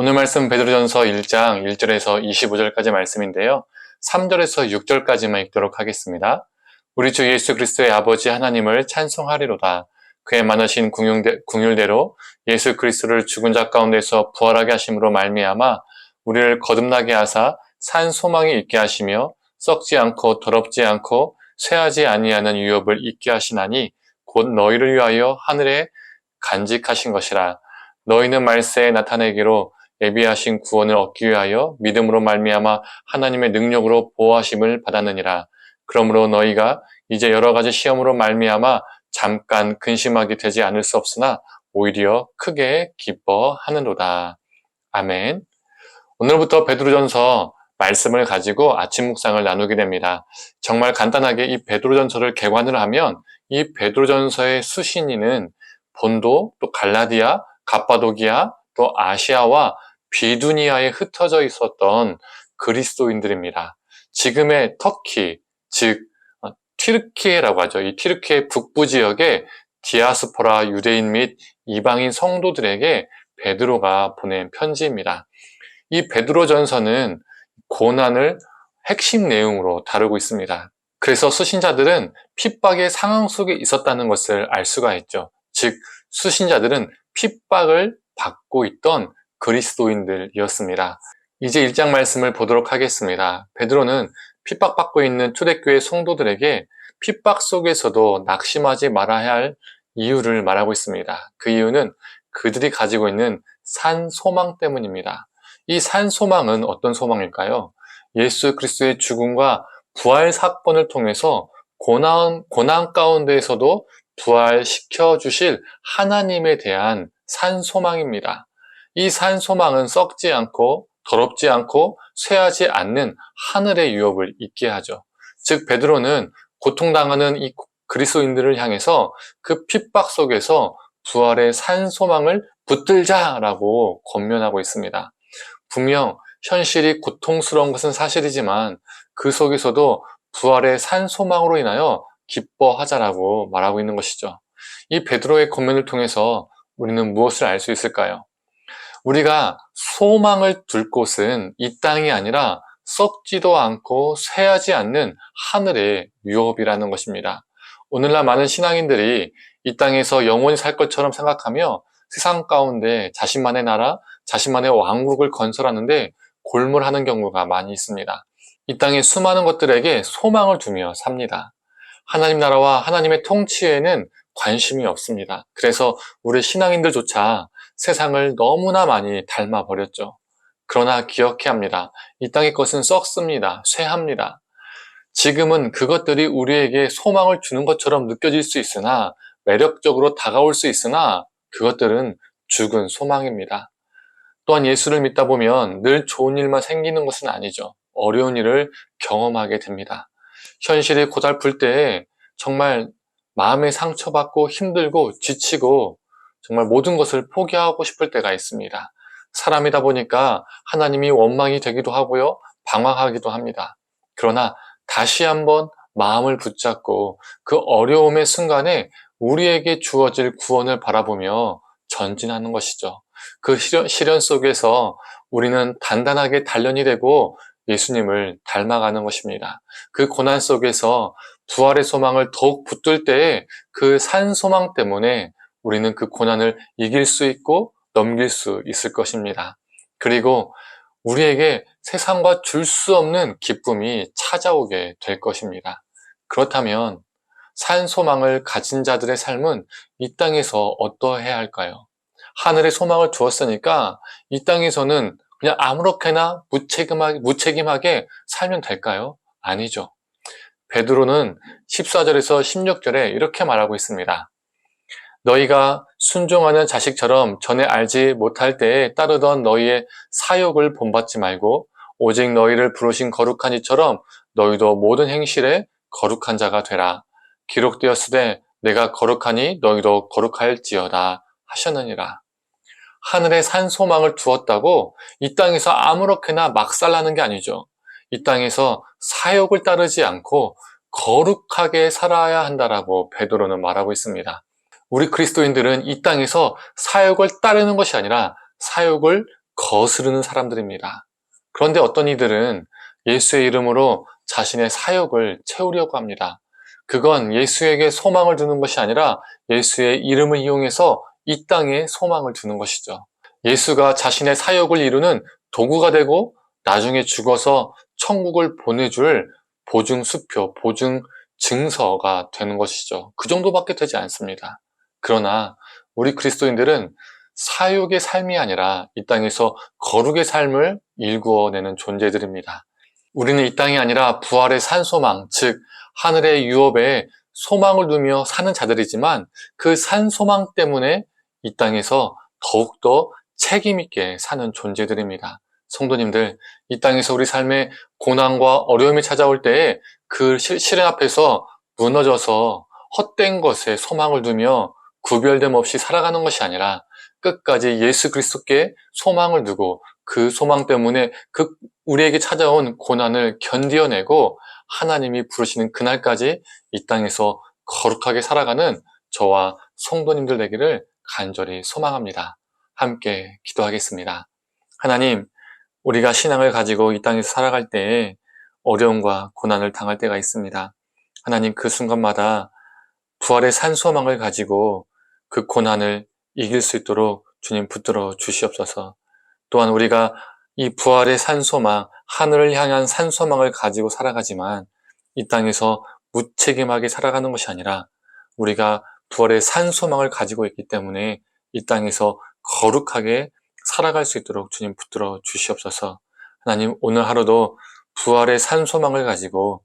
오늘 말씀 베드로전서 1장 1절에서 25절까지 말씀인데요. 3절에서 6절까지만 읽도록 하겠습니다. 우리 주 예수 그리스도의 아버지 하나님을 찬송하리로다. 그의 많으신 궁율대로 예수 그리스도를 죽은 자 가운데서 부활하게 하심으로 말미암아 우리를 거듭나게 하사 산 소망이 있게 하시며 썩지 않고 더럽지 않고 쇠하지 아니하는 유업을 있게 하시나니 곧 너희를 위하여 하늘에 간직하신 것이라. 너희는 말세에 나타내기로 예비하신 구원을 얻기 위하여 믿음으로 말미암아 하나님의 능력으로 보호하심을 받았느니라. 그러므로 너희가 이제 여러 가지 시험으로 말미암아 잠깐 근심하게 되지 않을 수 없으나 오히려 크게 기뻐하는도다. 아멘. 오늘부터 베드로전서 말씀을 가지고 아침 묵상을 나누게 됩니다. 정말 간단하게 이 베드로전서를 개관을 하면 이 베드로전서의 수신인은 본도, 또 갈라디아, 갑바도기아, 또 아시아와 비두니아에 흩어져 있었던 그리스도인들입니다. 지금의 터키, 즉 튀르키예라고 하죠. 이 튀르키예 북부 지역의 디아스포라 유대인 및 이방인 성도들에게 베드로가 보낸 편지입니다. 이 베드로전서는 고난을 핵심 내용으로 다루고 있습니다. 그래서 수신자들은 핍박의 상황 속에 있었다는 것을 알 수가 있죠. 즉 수신자들은 핍박을 받고 있던 그리스도인들이었습니다. 이제 1장 말씀을 보도록 하겠습니다. 베드로는 핍박받고 있는 초대교회 성도들에게 핍박 속에서도 낙심하지 말아야 할 이유를 말하고 있습니다. 그 이유는 그들이 가지고 있는 산 소망 때문입니다. 이 산 소망은 어떤 소망일까요? 예수 그리스도의 죽음과 부활 사건을 통해서 고난 가운데에서도 부활시켜 주실 하나님에 대한 산 소망입니다. 이 산 소망은 썩지 않고 더럽지 않고 쇠하지 않는 하늘의 유업을 있게 하죠. 즉 베드로는 고통당하는 이 그리스도인들을 향해서 그 핍박 속에서 부활의 산 소망을 붙들자라고 권면하고 있습니다. 분명 현실이 고통스러운 것은 사실이지만 그 속에서도 부활의 산 소망으로 인하여 기뻐하자라고 말하고 있는 것이죠. 이 베드로의 권면을 통해서 우리는 무엇을 알 수 있을까요? 우리가 소망을 둘 곳은 이 땅이 아니라 썩지도 않고 쇠하지 않는 하늘의 유업이라는 것입니다. 오늘날 많은 신앙인들이 이 땅에서 영원히 살 것처럼 생각하며 세상 가운데 자신만의 나라, 자신만의 왕국을 건설하는데 골몰하는 경우가 많이 있습니다. 이 땅의 수많은 것들에게 소망을 두며 삽니다. 하나님 나라와 하나님의 통치에는 관심이 없습니다. 그래서 우리 신앙인들조차 세상을 너무나 많이 닮아버렸죠. 그러나 기억해야 합니다. 이 땅의 것은 썩습니다. 쇠합니다. 지금은 그것들이 우리에게 소망을 주는 것처럼 느껴질 수 있으나 매력적으로 다가올 수 있으나 그것들은 죽은 소망입니다. 또한 예수를 믿다 보면 늘 좋은 일만 생기는 것은 아니죠. 어려운 일을 경험하게 됩니다. 현실이 고달플 때에 정말 마음에 상처받고 힘들고 지치고 정말 모든 것을 포기하고 싶을 때가 있습니다. 사람이다 보니까 하나님이 원망이 되기도 하고요. 방황하기도 합니다. 그러나 다시 한번 마음을 붙잡고 그 어려움의 순간에 우리에게 주어질 구원을 바라보며 전진하는 것이죠. 그 시련 속에서 우리는 단단하게 단련이 되고 예수님을 닮아가는 것입니다. 그 고난 속에서 부활의 소망을 더욱 붙들 때에 그 산 소망 때문에 우리는 그 고난을 이길 수 있고 넘길 수 있을 것입니다. 그리고 우리에게 세상과 줄 수 없는 기쁨이 찾아오게 될 것입니다. 그렇다면 산 소망을 가진 자들의 삶은 이 땅에서 어떠해야 할까요? 하늘의 소망을 두었으니까 이 땅에서는 그냥 아무렇게나 무책임하게 살면 될까요? 아니죠. 베드로는 14절에서 16절에 이렇게 말하고 있습니다. 너희가 순종하는 자식처럼 전에 알지 못할 때에 따르던 너희의 사욕을 본받지 말고 오직 너희를 부르신 거룩한 이처럼 너희도 모든 행실에 거룩한 자가 되라. 기록되었으되 내가 거룩하니 너희도 거룩할지어다 하셨느니라. 하늘에 산 소망을 두었다고 이 땅에서 아무렇게나 막 살라는 게 아니죠. 이 땅에서 사욕을 따르지 않고 거룩하게 살아야 한다라고 베드로는 말하고 있습니다. 우리 그리스도인들은 이 땅에서 사욕을 따르는 것이 아니라 사욕을 거스르는 사람들입니다. 그런데 어떤 이들은 예수의 이름으로 자신의 사역을 채우려고 합니다. 그건 예수에게 소망을 두는 것이 아니라 예수의 이름을 이용해서 이 땅에 소망을 두는 것이죠. 예수가 자신의 사역을 이루는 도구가 되고 나중에 죽어서 천국을 보내줄 보증수표, 보증 증서가 되는 것이죠. 그 정도밖에 되지 않습니다. 그러나 우리 그리스도인들은 사역의 삶이 아니라 이 땅에서 거룩의 삶을 일구어내는 존재들입니다. 우리는 이 땅이 아니라 부활의 산소망, 즉 하늘의 유업에 소망을 두며 사는 자들이지만 그 산소망 때문에 이 땅에서 더욱더 책임 있게 사는 존재들입니다. 성도님들, 이 땅에서 우리 삶에 고난과 어려움이 찾아올 때에 그 시련 앞에서 무너져서 헛된 것에 소망을 두며 구별됨 없이 살아가는 것이 아니라 끝까지 예수 그리스도께 소망을 두고 그 소망 때문에 우리에게 찾아온 고난을 견디어내고 하나님이 부르시는 그날까지 이 땅에서 거룩하게 살아가는 저와 성도님들 되기를 간절히 소망합니다. 함께 기도하겠습니다. 하나님, 우리가 신앙을 가지고 이 땅에서 살아갈 때에 어려움과 고난을 당할 때가 있습니다. 하나님, 그 순간마다 부활의 산소망을 가지고 그 고난을 이길 수 있도록 주님 붙들어 주시옵소서. 또한 우리가 이 부활의 산소망, 하늘을 향한 산소망을 가지고 살아가지만 이 땅에서 무책임하게 살아가는 것이 아니라 우리가 부활의 산소망을 가지고 있기 때문에 이 땅에서 거룩하게 살아갈 수 있도록 주님 붙들어 주시옵소서. 하나님, 오늘 하루도 부활의 산소망을 가지고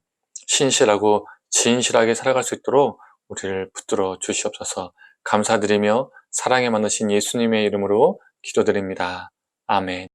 신실하고 진실하게 살아갈 수 있도록 우리를 붙들어 주시옵소서. 감사드리며 사랑에 많으신 예수님의 이름으로 기도드립니다. 아멘.